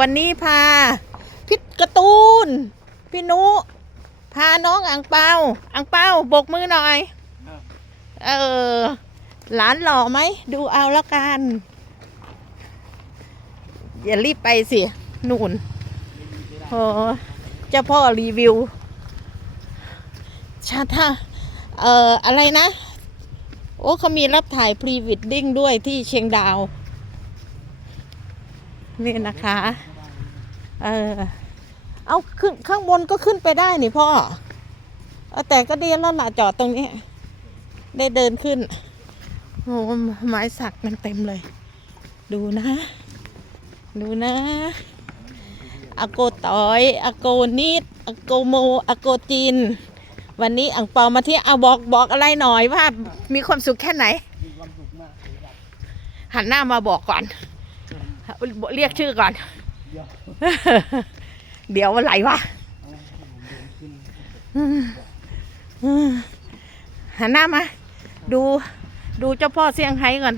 วันนี้พาพิษกร์ตูน พี่นุ พาน้องอังเปาอังเปาบกมือหน่อย เออ หลานหล่อไหม ดูเอาแล้วกัน อย่ารีบไปสินู่นโอ้เจ้าพ่อรีวิว ชาท่าเอ่อ อะไรนะ โอ้เขามีรับถ่ายพรีวิดดิ้งด้วยที่เชียงดาว นี่นะคะ เออ เอาขึ้นข้างบนก็ขึ้นไปได้นี่พ่อ แต่ก็ดีแล้วล่ะจอดตรงนี้ ได้เดินขึ้น โอ้ไม้สักมันเต็มเลย ดูนะ ดูนะอาโกตอยอาโกนิดอาโกโมอาโกจีน วันนี้อังเปามาที่เอาบอกบอกอะไรหน่อยว่ามีความสุขแค่ไหนหันหน้ามาบอกก่อน เรียกชื่อก่อน เดี๋ยววันไหลวะหันหน้ามา ดูดูเจ้าพ่อเสี่ยงไฮ้ก่อน